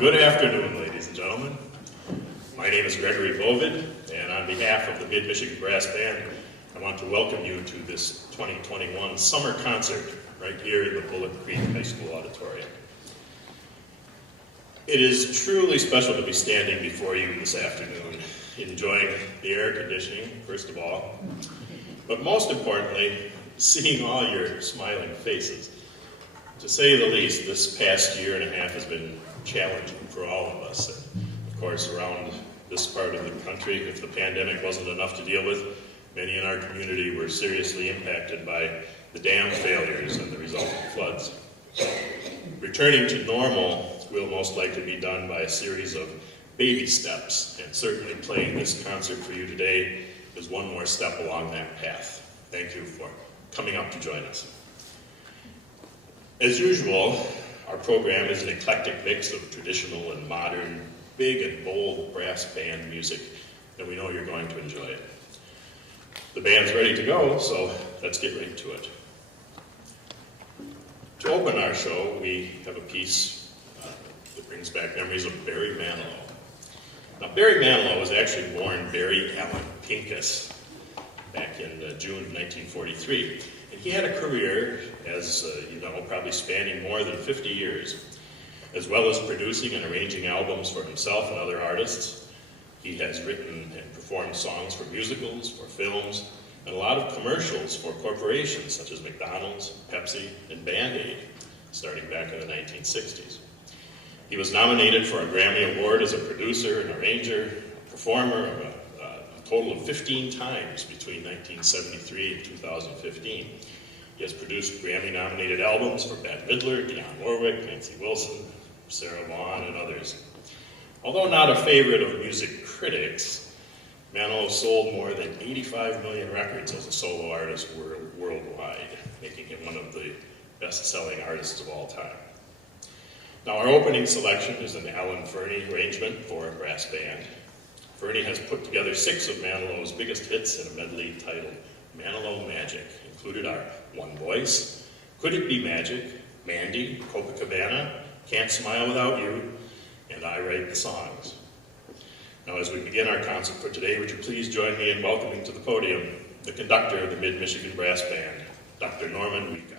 Good afternoon, ladies and gentlemen. My name is Gregory Bovid, and on behalf of the Mid-Michigan Brass Band, I want to welcome you to this 2021 summer concert right here in the Bullet Creek High School auditorium. It is truly special to be standing before you this afternoon, enjoying the air conditioning, first of all, but most importantly, seeing all your smiling faces. To say the least, this past year and a half has been challenging for all of us. And of course, around this part of the country, if the pandemic wasn't enough to deal with, many in our community were seriously impacted by the dam failures and the resulting floods. Returning to normal will most likely be done by a series of baby steps, and certainly playing this concert for you today is one more step along that path. Thank you for coming up to join us. As usual, our program is an eclectic mix of traditional and modern, big and bold brass band music, and we know you're going to enjoy it. The band's ready to go, so let's get right to it. To open our show, we have a piece that brings back memories of Barry Manilow. Now, Barry Manilow was actually born Barry Allen Pincus back in June of 1943. And he had a career, as you know, probably spanning more than 50 years, as well as producing and arranging albums for himself and other artists. He has written and performed songs for musicals, for films, and a lot of commercials for corporations such as McDonald's, Pepsi, and Band-Aid, starting back in the 1960s. He was nominated for a Grammy Award as a producer and arranger, performer, a total of 15 times between 1973 and 2015. He has produced Grammy-nominated albums for Bette Midler, Dionne Warwick, Nancy Wilson, Sarah Vaughan, and others. Although not a favorite of music critics, Manilow sold more than 85 million records as a solo artist worldwide, making him one of the best-selling artists of all time. Now, our opening selection is an Alan Fernie arrangement for a brass band. Fernie has put together 6 of Manilow's biggest hits in a medley titled Manilow Magic. Included are One Voice, Could It Be Magic, Mandy, Copacabana, Can't Smile Without You, and I Write the Songs. Now, as we begin our concert for today, would you please join me in welcoming to the podium the conductor of the Mid-Michigan Brass Band, Dr. Norman Wika.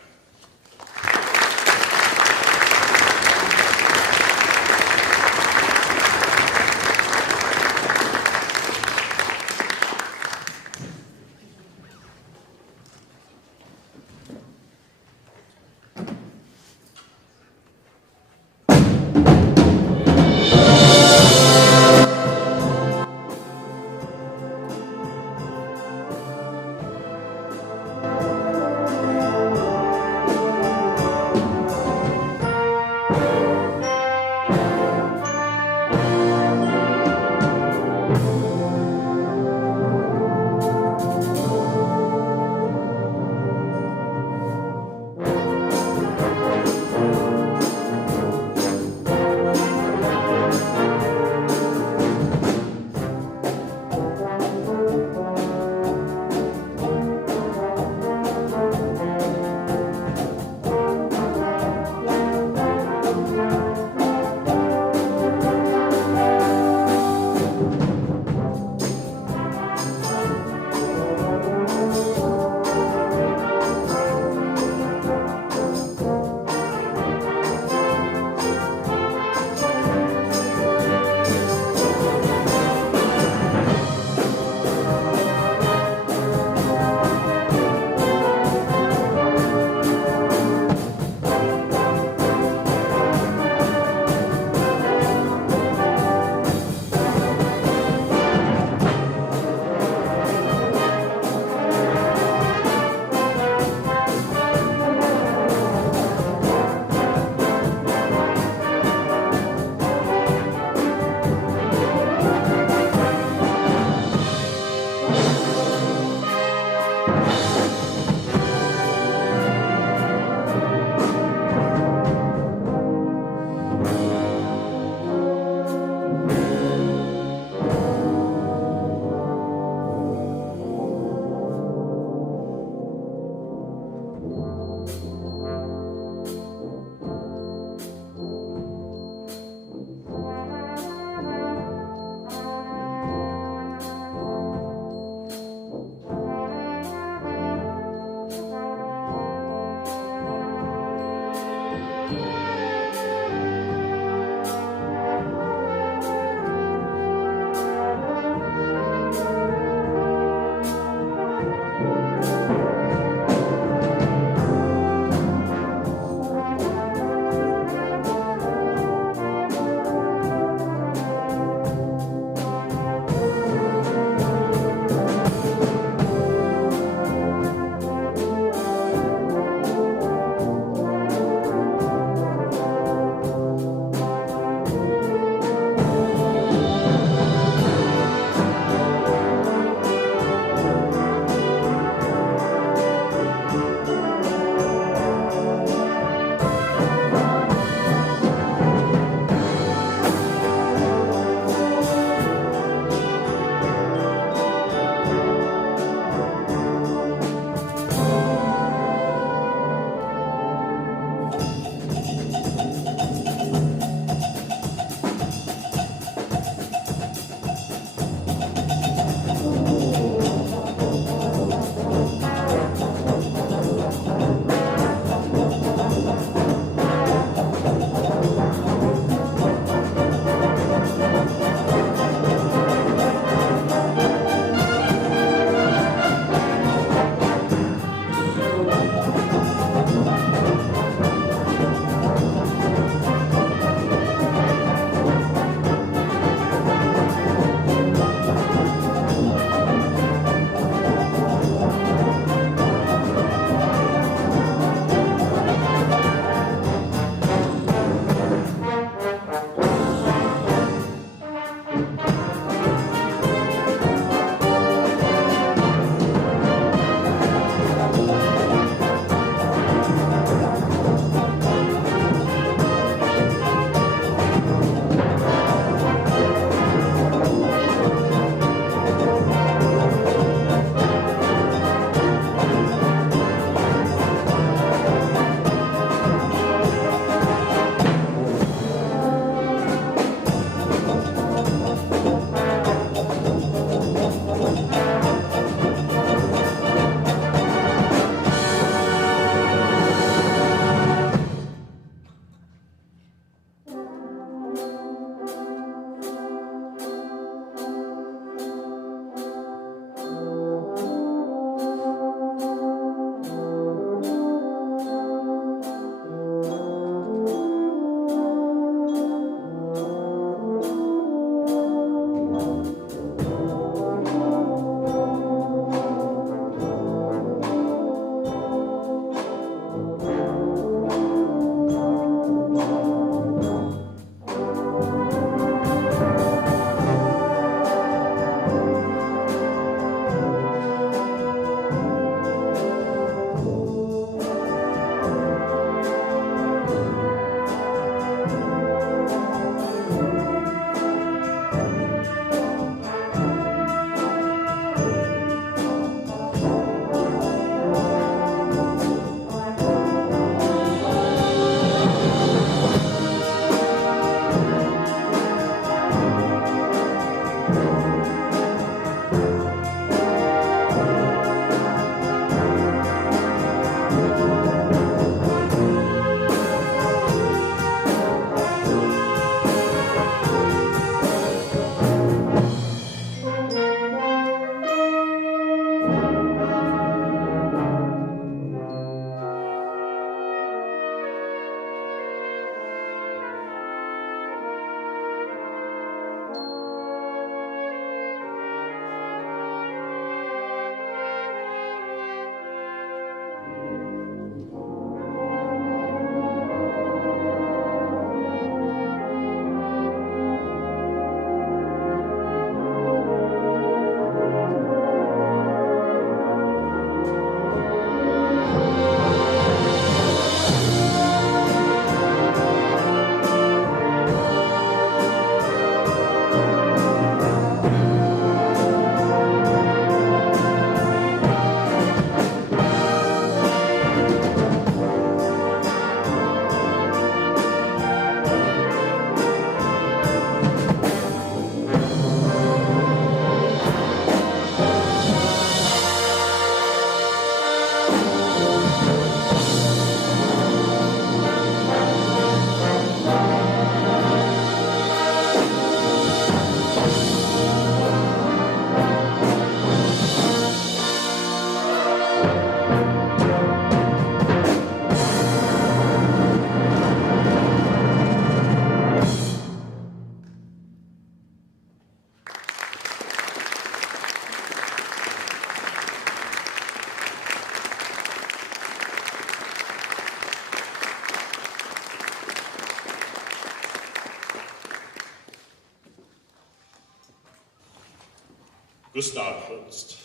Gustav Holst,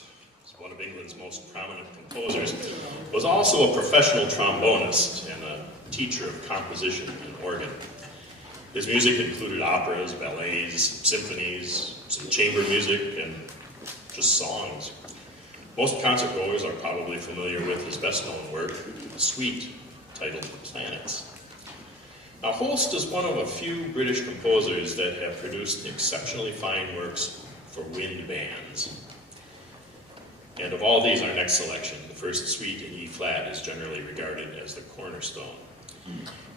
one of England's most prominent composers, was also a professional trombonist and a teacher of composition and organ. His music included operas, ballets, symphonies, some chamber music, and just songs. Most concertgoers are probably familiar with his best-known work, a suite titled Planets. Now, Holst is one of a few British composers that have produced exceptionally fine works for wind bands. And of all these, our next selection, the first suite in E-flat, is generally regarded as the cornerstone.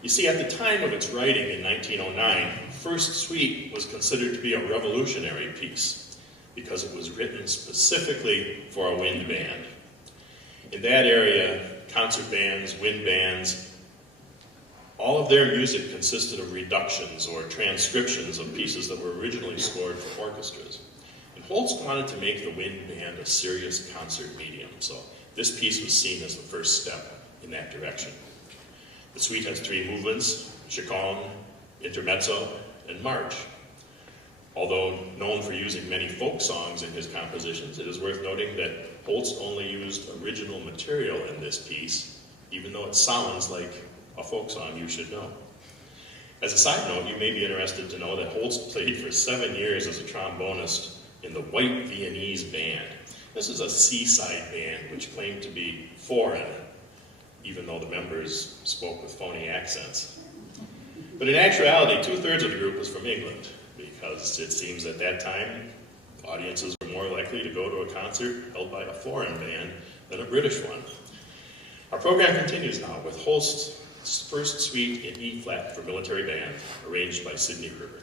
You see, at the time of its writing in 1909, First Suite was considered to be a revolutionary piece because it was written specifically for a wind band. In that area, concert bands, wind bands, all of their music consisted of reductions or transcriptions of pieces that were originally scored for orchestras. And Holst wanted to make the wind band a serious concert medium, so this piece was seen as the first step in that direction. The suite has 3 movements: chaconne, intermezzo, and march. Although known for using many folk songs in his compositions, it is worth noting that Holst only used original material in this piece, even though it sounds like a folk song you should know. As a side note, you may be interested to know that Holst played for 7 years as a trombonist in the White Viennese Band. This is a seaside band which claimed to be foreign, even though the members spoke with phony accents. But in actuality, 2/3 of the group was from England, because it seems at that time, audiences were more likely to go to a concert held by a foreign band than a British one. Our program continues now with Holst's first suite in E-flat for military band, arranged by Sidney Herbert.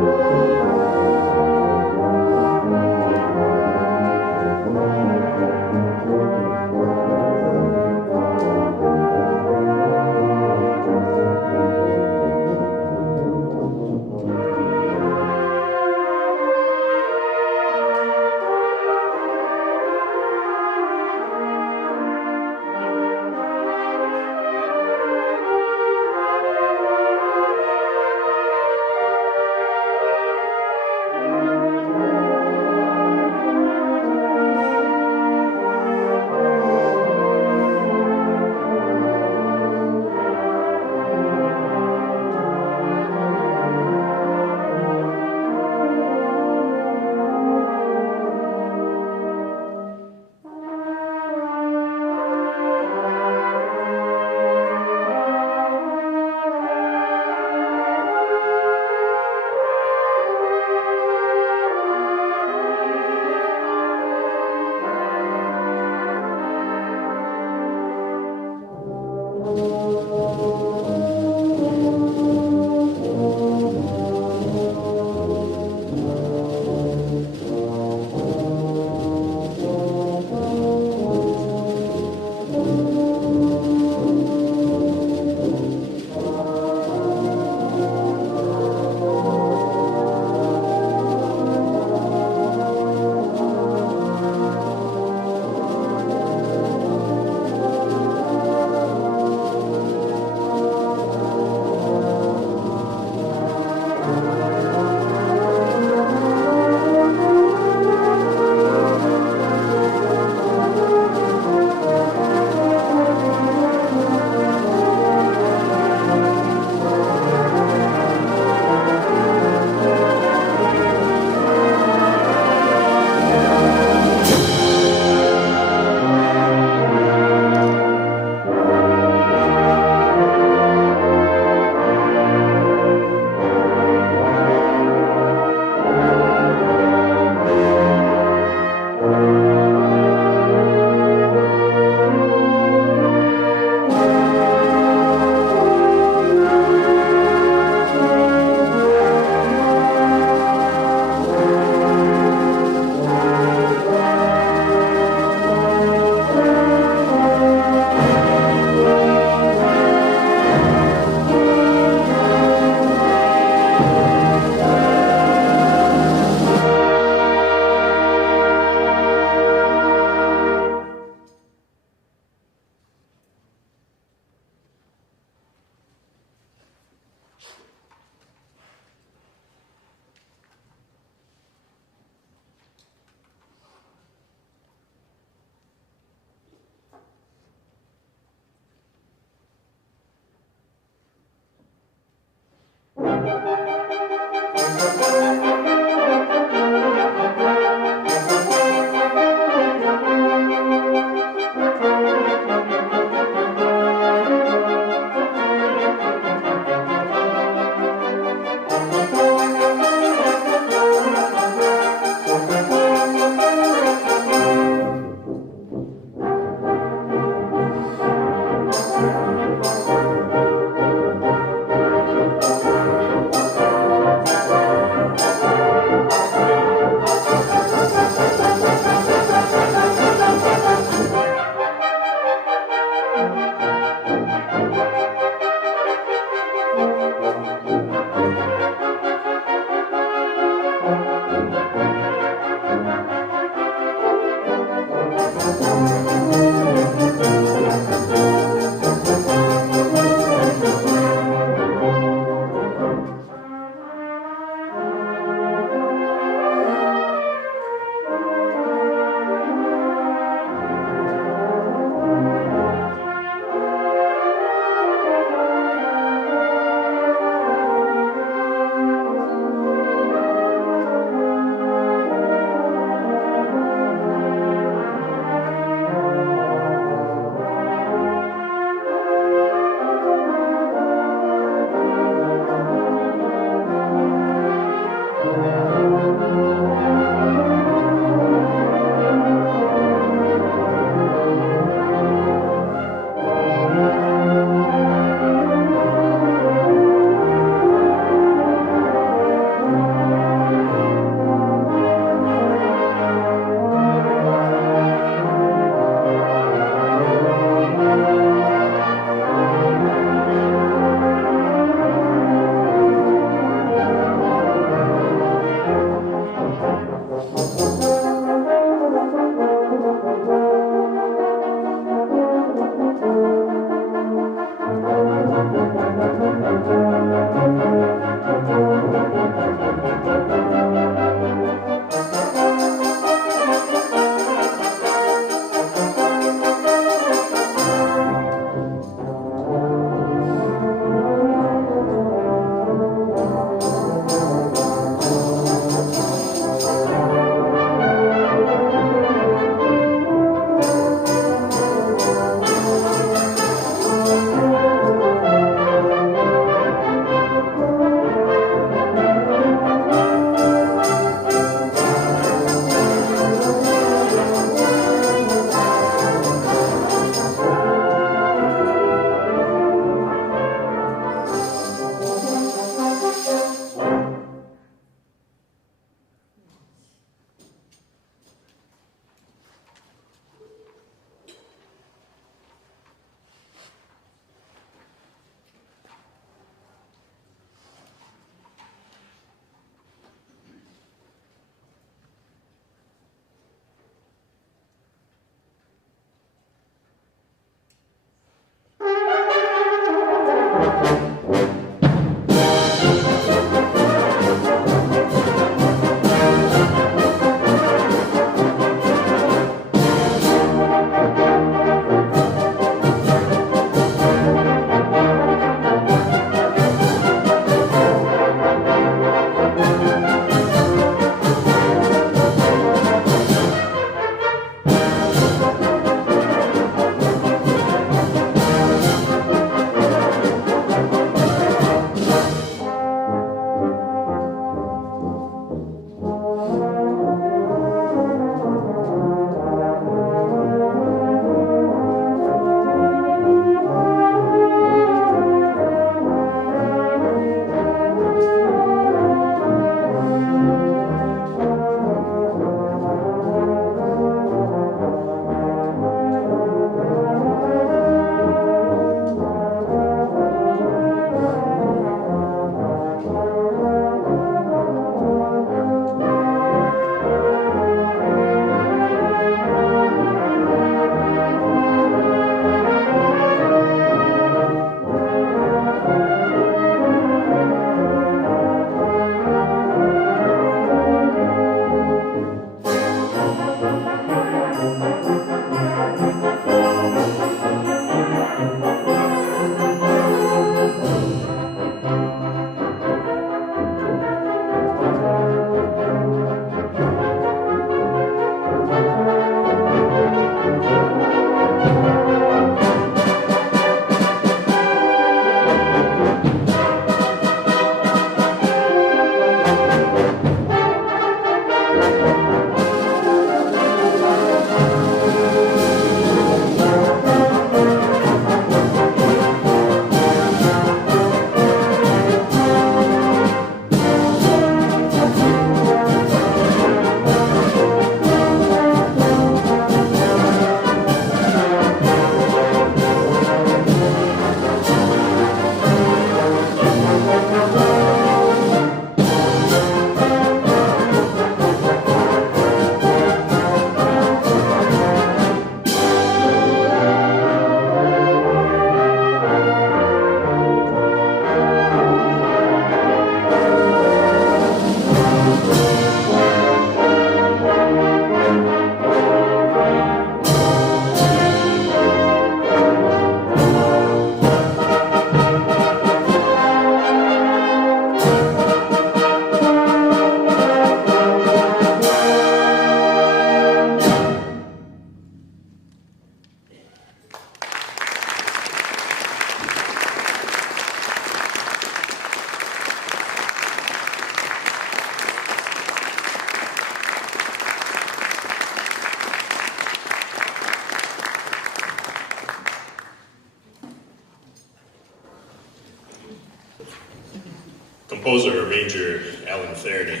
Composer-arranger Alan Fairney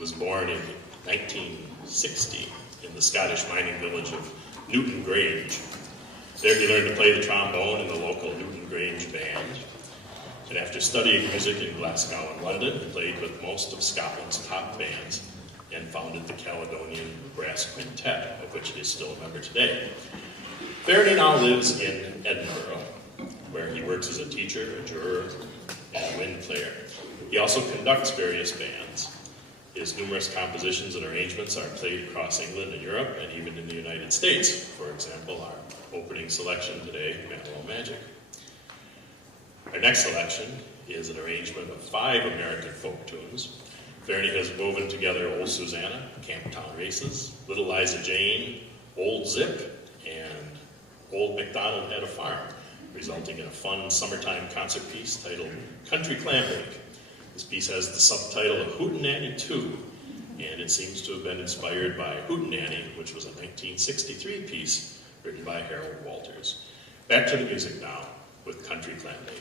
was born in 1960 in the Scottish mining village of Newton Grange. There he learned to play the trombone in the local Newton Grange band. And after studying music in Glasgow and London, he played with most of Scotland's top bands and founded the Caledonian Brass Quintet, of which he is still a member today. Fairney now lives in Edinburgh, where he works as a teacher, a juror, and a wind player. He also conducts various bands. His numerous compositions and arrangements are played across England and Europe, and even in the United States. For example, our opening selection today, Manilow Magic. Our next selection is an arrangement of 5 American folk tunes. Fairney has woven together Old Susanna, Camptown Races, Little Liza Jane, Old Zip, and Old MacDonald Had a Farm, resulting in a fun summertime concert piece titled Country Clam Bake. This piece has the subtitle of Hootenanny 2, and it seems to have been inspired by Hootenanny, which was a 1963 piece written by Harold Walters. Back to the music now with Country Clam Bake.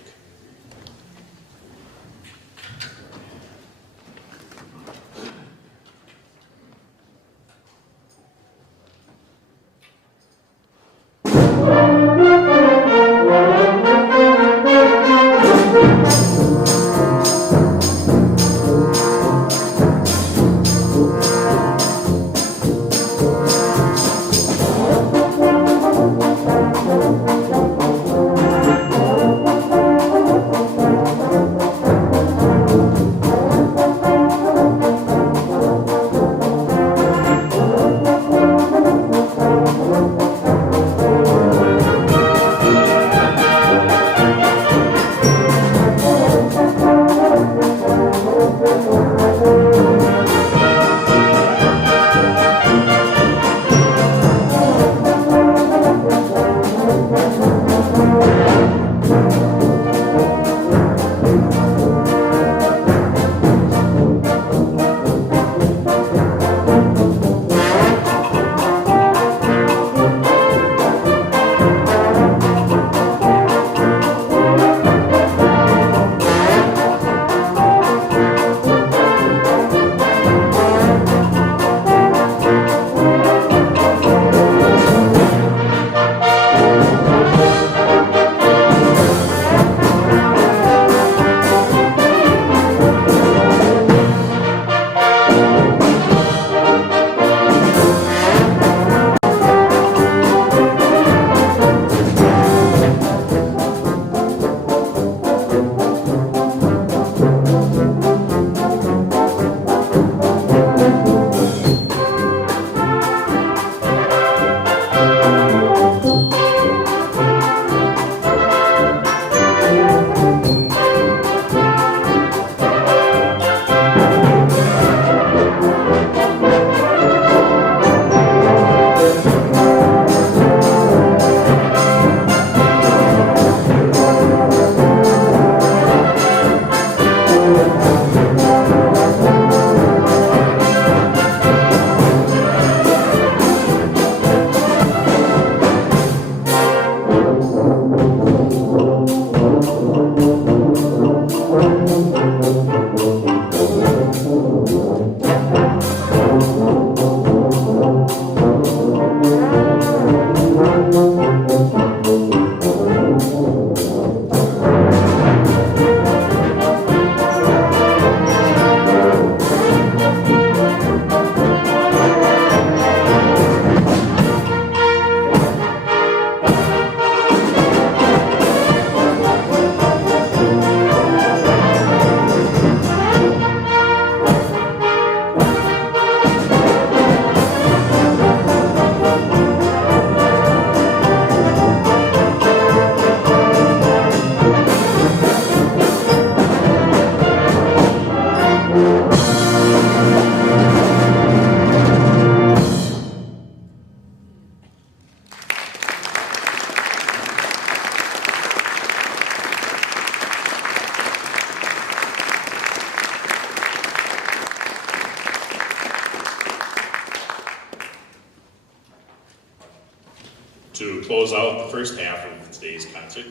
To close out the first half of today's concert,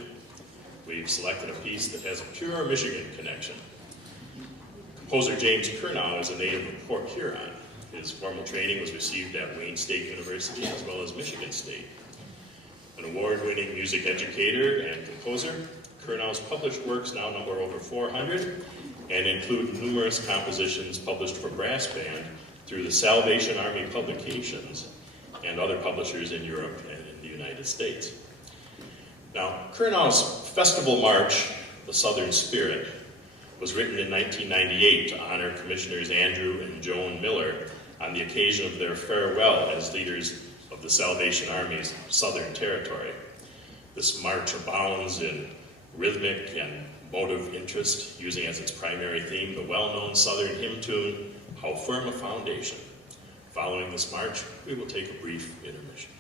we've selected a piece that has a pure Michigan connection. Composer James Curnow is a native of Port Huron. His formal training was received at Wayne State University as well as Michigan State. An award-winning music educator and composer, Curnow's published works now number over 400 and include numerous compositions published for brass band through the Salvation Army Publications and other publishers in Europe and in the United States. Now, Curnow's Festival March, The Southern Spirit, was written in 1998 to honor Commissioners Andrew and Joan Miller on the occasion of their farewell as leaders of the Salvation Army's Southern Territory. This march abounds in rhythmic and motive interest, using as its primary theme the well-known Southern hymn tune, How Firm a Foundation. Following this march, we will take a brief intermission.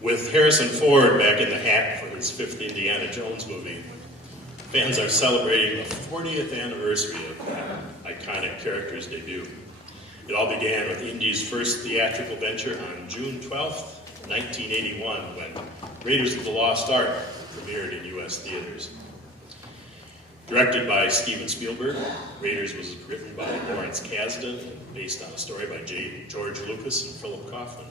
With Harrison Ford back in the hat for his 5th Indiana Jones movie, fans are celebrating the 40th anniversary of that iconic character's debut. It all began with Indy's first theatrical venture on June 12th, 1981, when Raiders of the Lost Ark premiered in U.S. theaters. Directed by Steven Spielberg, Raiders was written by Lawrence Kasdan and based on a story by George Lucas and Philip Kaufman.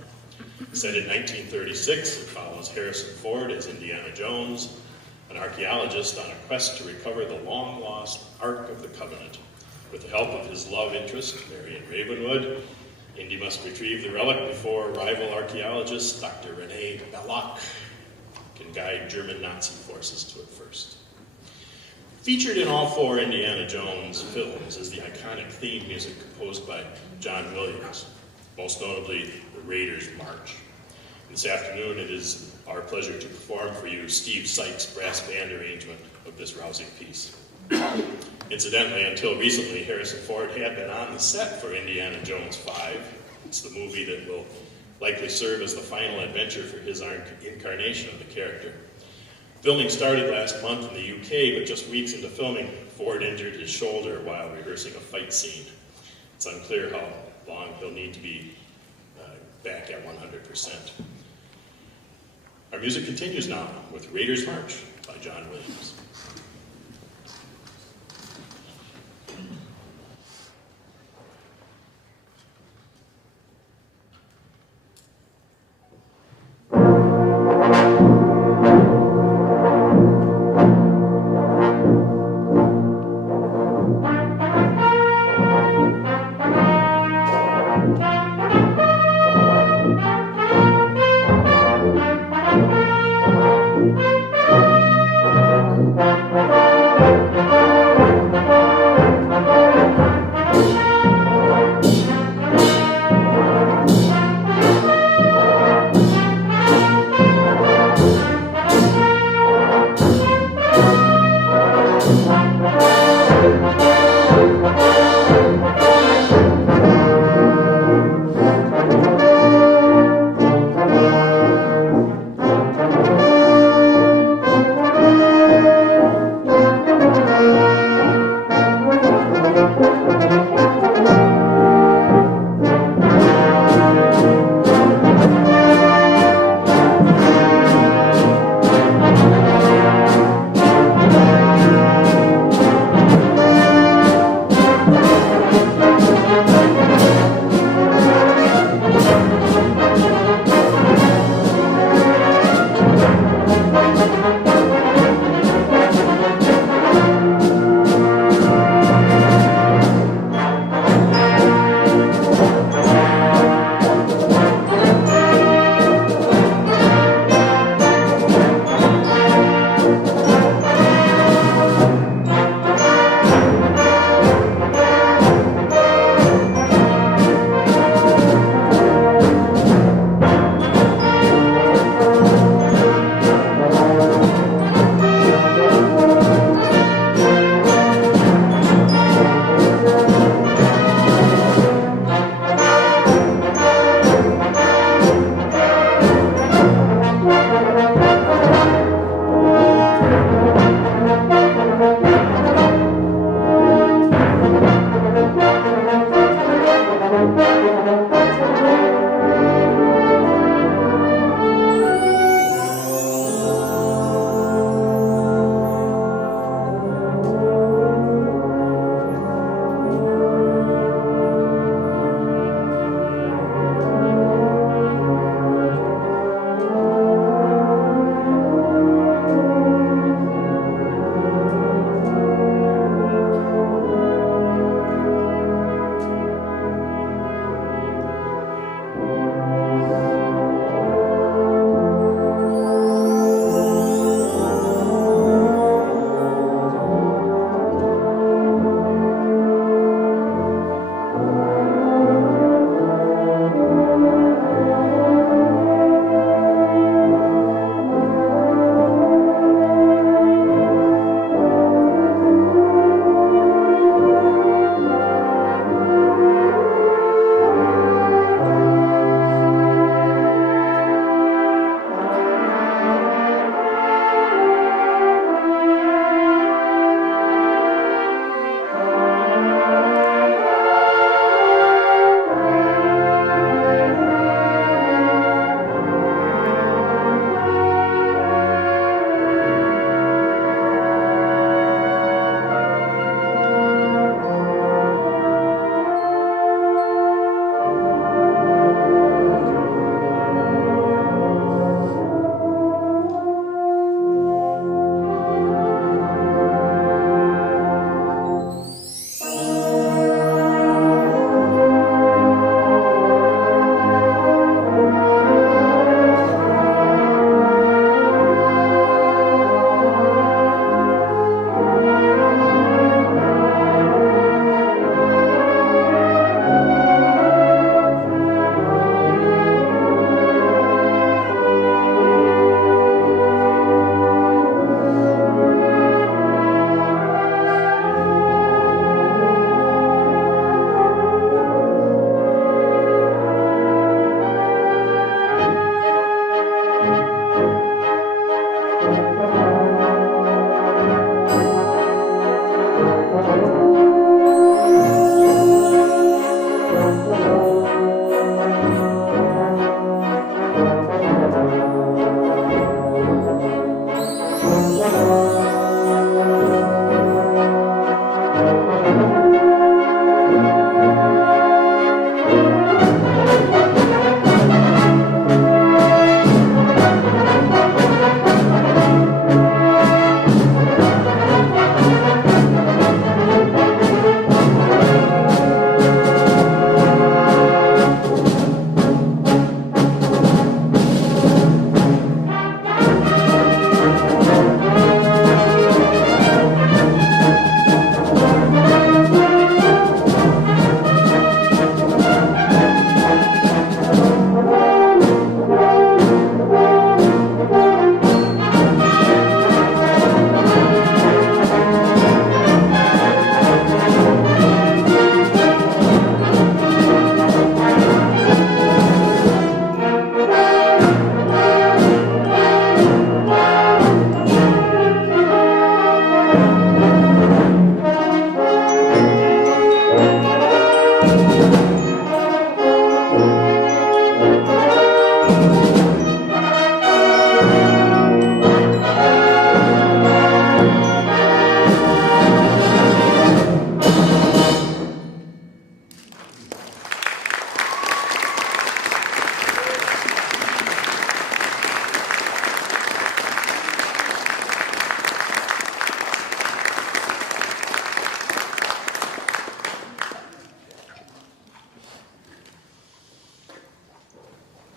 Set in 1936, it follows Harrison Ford as Indiana Jones, an archaeologist on a quest to recover the long-lost Ark of the Covenant. With the help of his love interest, Marion Ravenwood, Indy must retrieve the relic before rival archaeologist Dr. René Belloc can guide German Nazi forces to it first. Featured in all 4 Indiana Jones films is the iconic theme music composed by John Williams, most notably the Raiders March. This afternoon it is our pleasure to perform for you Steve Sykes' brass band arrangement of this rousing piece. Incidentally, until recently, Harrison Ford had been on the set for Indiana Jones 5. It's the movie that will likely serve as the final adventure for his incarnation of the character. Filming started last month in the UK, but just weeks into filming, Ford injured his shoulder while rehearsing a fight scene. It's unclear how long he'll need to be back at 100%. Our music continues now with Raiders March by John Williams.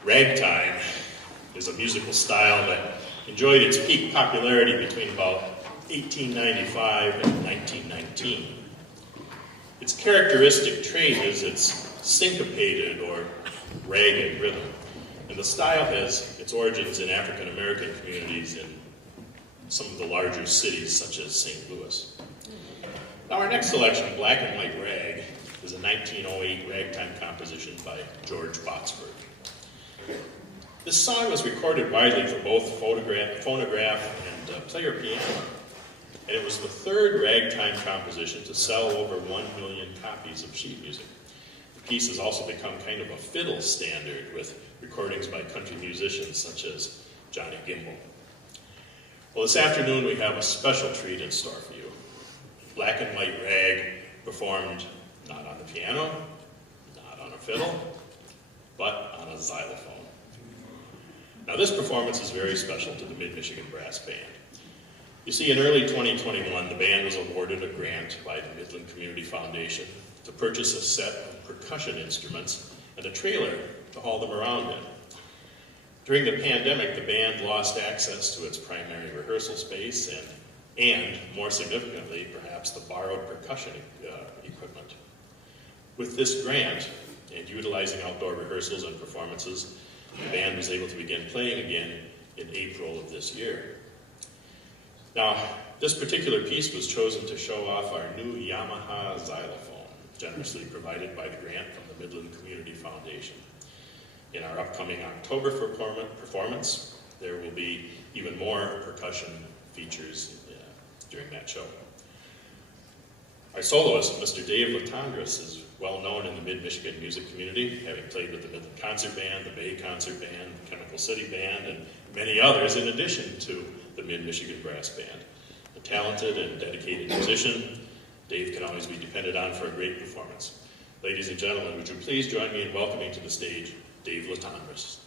Ragtime is a musical style that enjoyed its peak popularity between about 1895 and 1919. Its characteristic trait is its syncopated or ragged rhythm, and the style has its origins in African American communities in some of the larger cities such as St. Louis. Now our next selection, Black and White Rag, is a 1908 ragtime composition by George Botsford. This song was recorded widely for both phonograph and player piano, and it was the third ragtime composition to sell over 1 million copies of sheet music. The piece has also become kind of a fiddle standard with recordings by country musicians such as Johnny Gimble. Well, this afternoon we have a special treat in store for you. Black and White Rag, performed not on the piano, not on a fiddle, but on a xylophone. Now this performance is very special to the Mid-Michigan Brass Band. You see, in early 2021, the band was awarded a grant by the Midland Community Foundation to purchase a set of percussion instruments and a trailer to haul them around in. During the pandemic, the band lost access to its primary rehearsal space and more significantly, perhaps, the borrowed percussion equipment. With this grant, and utilizing outdoor rehearsals and performances, the band was able to begin playing again in April of this year. Now, this particular piece was chosen to show off our new Yamaha xylophone, generously provided by the grant from the Midland Community Foundation. In our upcoming October performance, there will be even more percussion features during that show. Our soloist, Mr. Dave Latondras, is well known in the Mid-Michigan music community, having played with the Midland Concert Band, the Bay Concert Band, the Chemical City Band, and many others in addition to the Mid-Michigan Brass Band. A talented and dedicated musician, Dave can always be depended on for a great performance. Ladies and gentlemen, would you please join me in welcoming to the stage Dave Latondras.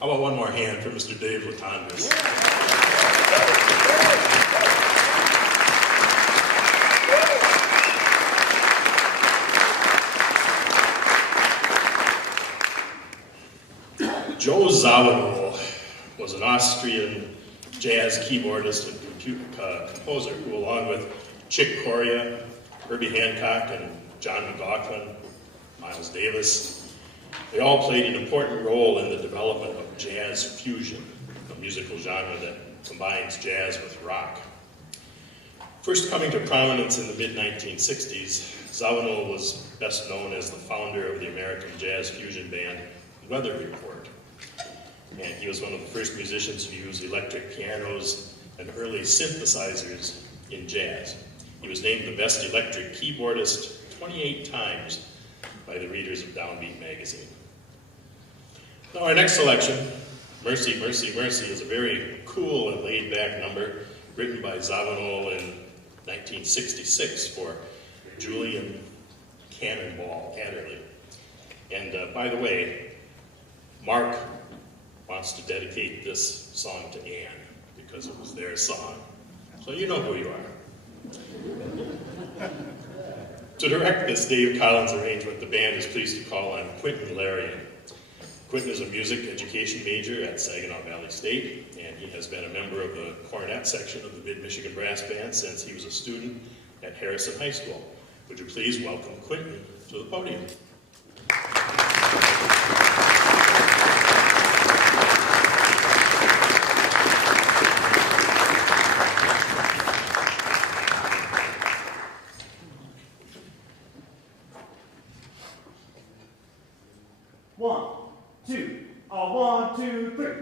How about one more hand for Mr. Dave Latondras? Joe Zawinul was an Austrian jazz keyboardist and composer who, along with Chick Corea, Herbie Hancock, and John McLaughlin, Miles Davis, they all played an important role in the development of jazz fusion, a musical genre that combines jazz with rock. First coming to prominence in the mid-1960s, Zawinul was best known as the founder of the American jazz fusion band Weather Report. And he was one of the first musicians who used electric pianos and early synthesizers in jazz. He was named the best electric keyboardist 28 times by the readers of Downbeat magazine. Now our next selection, Mercy, Mercy, Mercy, is a very cool and laid-back number written by Zawinul in 1966 for Julian Cannonball Adderley. And by the way, Mark wants to dedicate this song to Anne because it was their song. So you know who you are. To direct this Dave Collins arrangement, the band is pleased to call on Quentin Larian. Quentin is a music education major at Saginaw Valley State, and he has been a member of the cornet section of the Mid-Michigan Brass Band since he was a student at Harrison High School. Would you please welcome Quentin to the podium? One, two, three.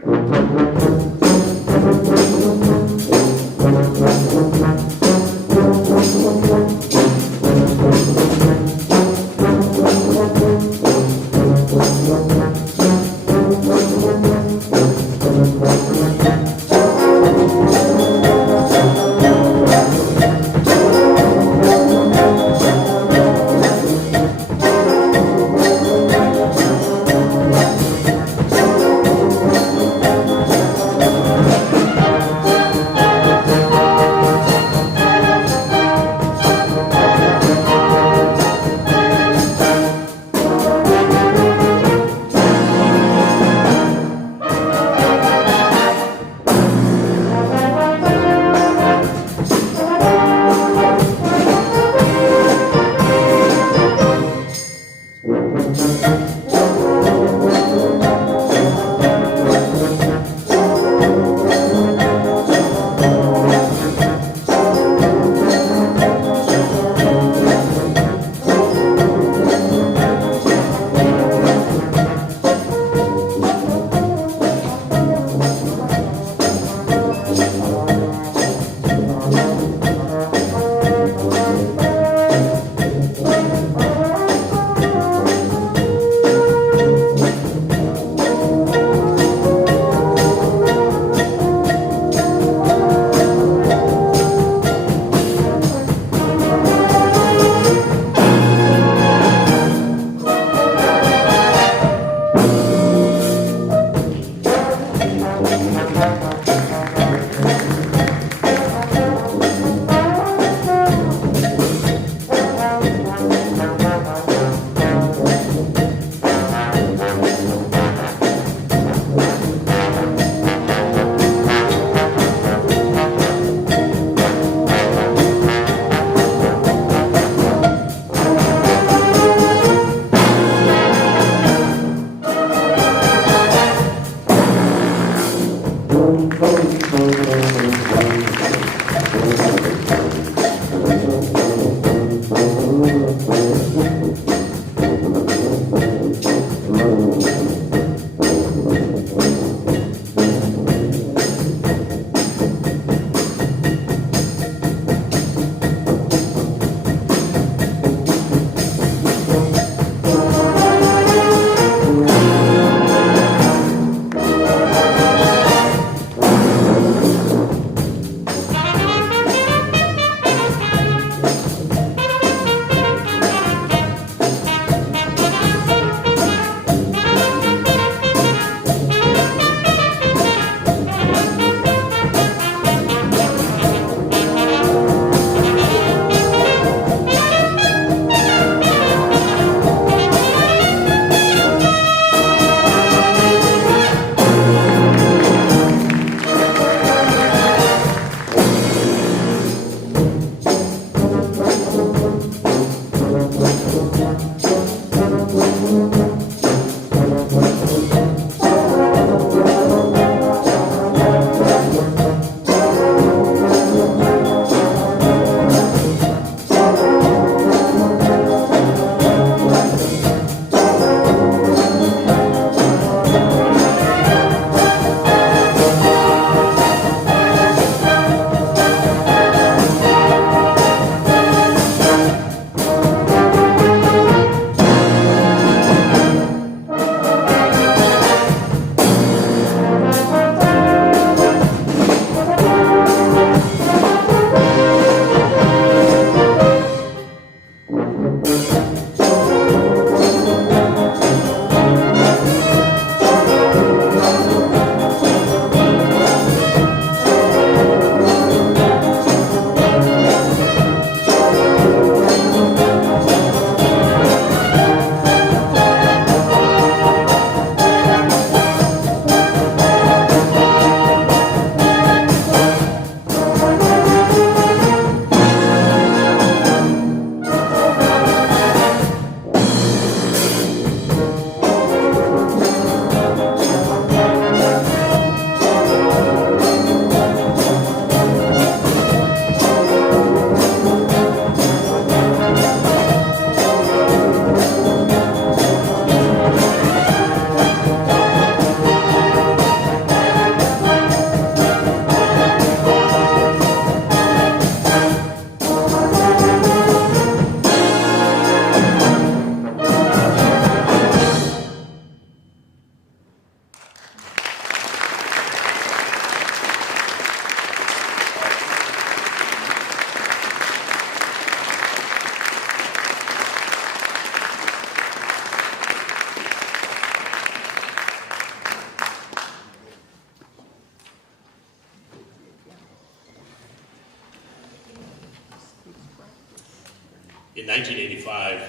In 1985,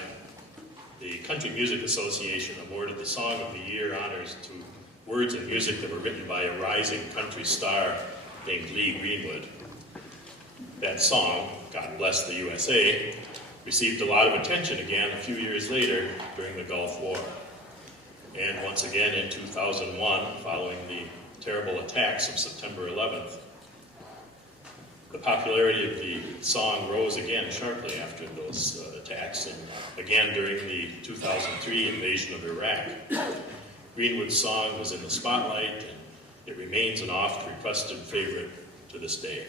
the Country Music Association awarded the Song of the Year honors to words and music that were written by a rising country star named Lee Greenwood. That song, God Bless the USA, received a lot of attention again a few years later during the Gulf War. And once again in 2001, following the terrible attacks of September 11th. The popularity of the song rose again sharply after those attacks, and again during the 2003 invasion of Iraq. Greenwood's song was in the spotlight, and it remains an oft-requested favorite to this day.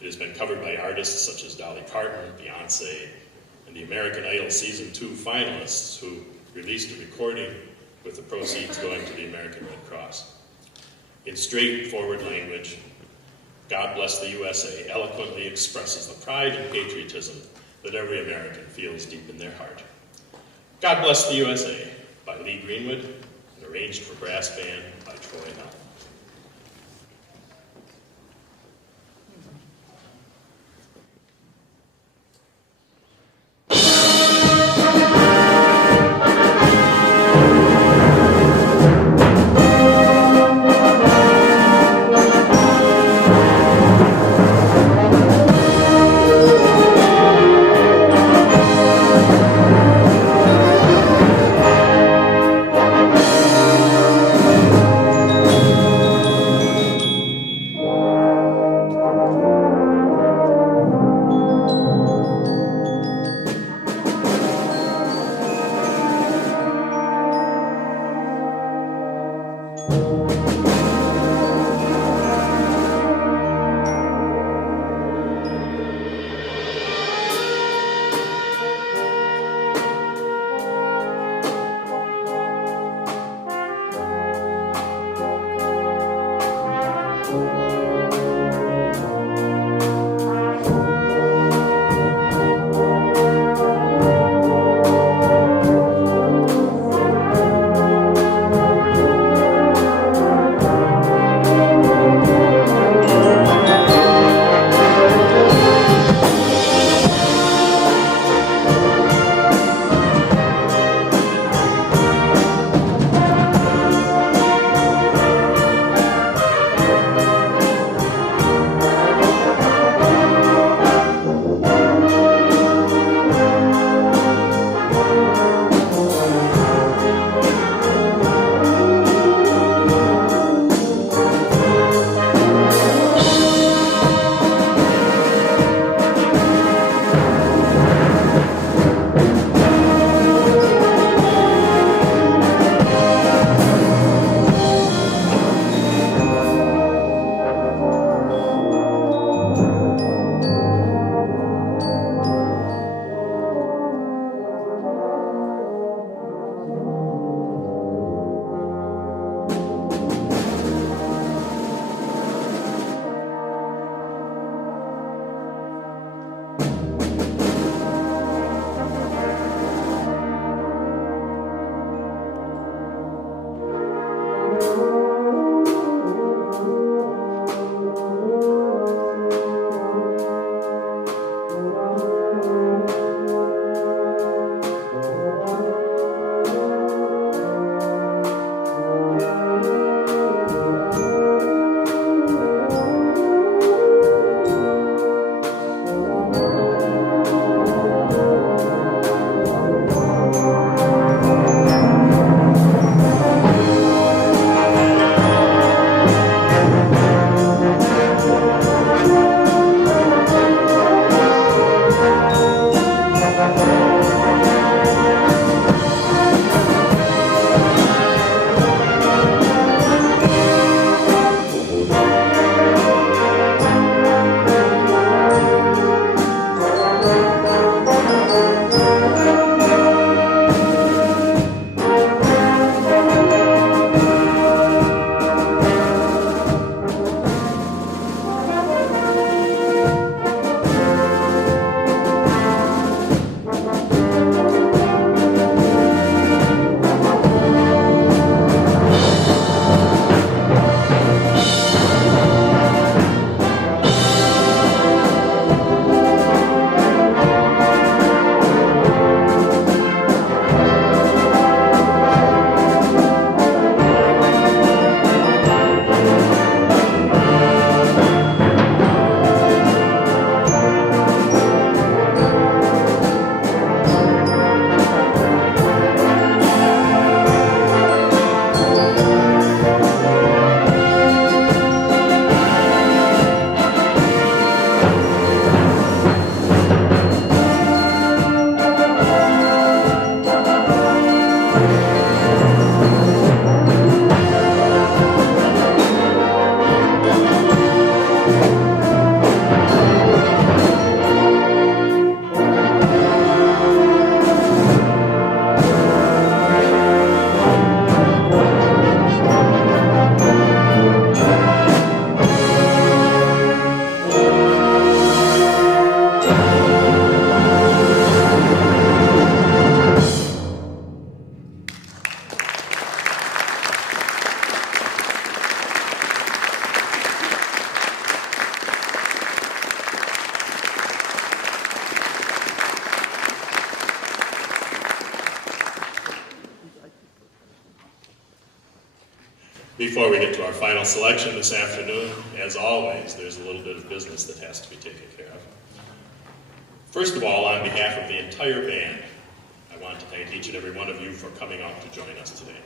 It has been covered by artists such as Dolly Parton, Beyonce, and the American Idol Season 2 finalists who released a recording with the proceeds going to the American Red Cross. In straightforward language, God Bless the USA eloquently expresses the pride and patriotism that every American feels deep in their heart. God Bless the USA by Lee Greenwood, and arranged for brass band by Troy Helm. before we get to our final selection this afternoon, as always, there's a little bit of business that has to be taken care of. First of all, on behalf of the entire band, I want to thank each and every one of you for coming out to join us today.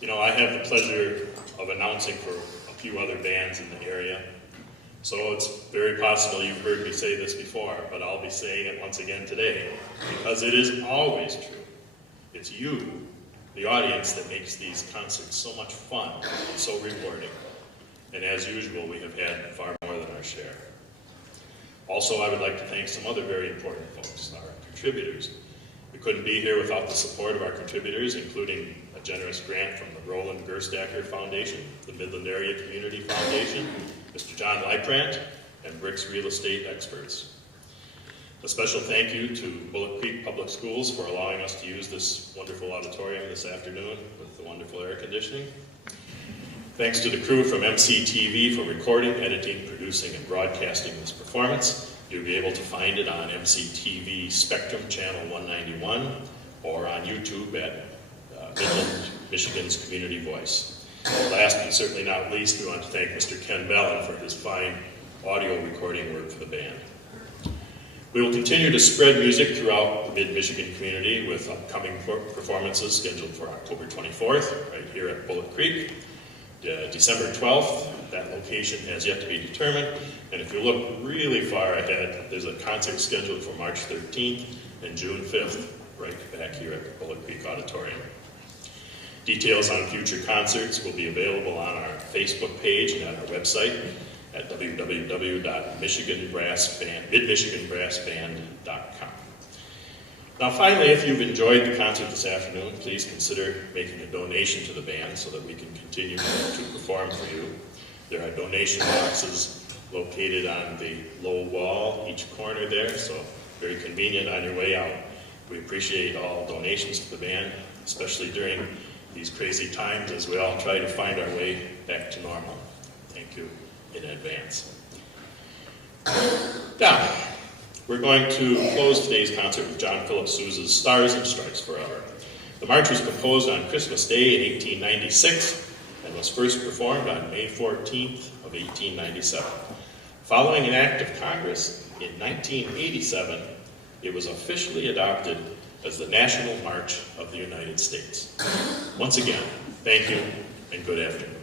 You know, I have the pleasure of announcing for a few other bands in the area, so it's very possible you've heard me say this before, but I'll be saying it once again today, because it is always true. It's you, the audience, that makes these concerts so much fun and so rewarding. And as usual, we have had far more than our share. Also, I would like to thank some other very important folks, our contributors. We couldn't be here without the support of our contributors, including a generous grant from the Roland Gerstacker Foundation, the Midland Area Community Foundation, Mr. John Leiprant, and Brick's Real Estate Experts. A special thank you to Bullock Creek Public Schools for allowing us to use this wonderful auditorium this afternoon with the wonderful air conditioning. Thanks to the crew from MCTV for recording, editing, producing, and broadcasting this performance. You'll be able to find it on MCTV Spectrum Channel 191 or on YouTube at Midland, Michigan's Community Voice. Last but certainly not least, we want to thank Mr. Ken Bellin for his fine audio recording work for the band. We will continue to spread music throughout the Mid-Michigan community with upcoming performances scheduled for October 24th, right here at Bullock Creek. December 12th, that location has yet to be determined, and if you look really far ahead, there's a concert scheduled for March 13th and June 5th, right back here at the Bullock Creek Auditorium. Details on future concerts will be available on our Facebook page and on our website at www.midmichiganbrassband.com. Now finally, if you've enjoyed the concert this afternoon, please consider making a donation to the band so that we can continue to perform for you. There are donation boxes located on the low wall, each corner there, so very convenient on your way out. We appreciate all donations to the band, especially during these crazy times as we all try to find our way back to normal. Thank you in advance. Now, we're going to close today's concert with John Philip Sousa's Stars and Stripes Forever. The march was composed on Christmas Day in 1896 and was first performed on May 14th of 1897. Following an act of Congress in 1987, it was officially adopted as the National March of the United States. Once again, thank you and good afternoon.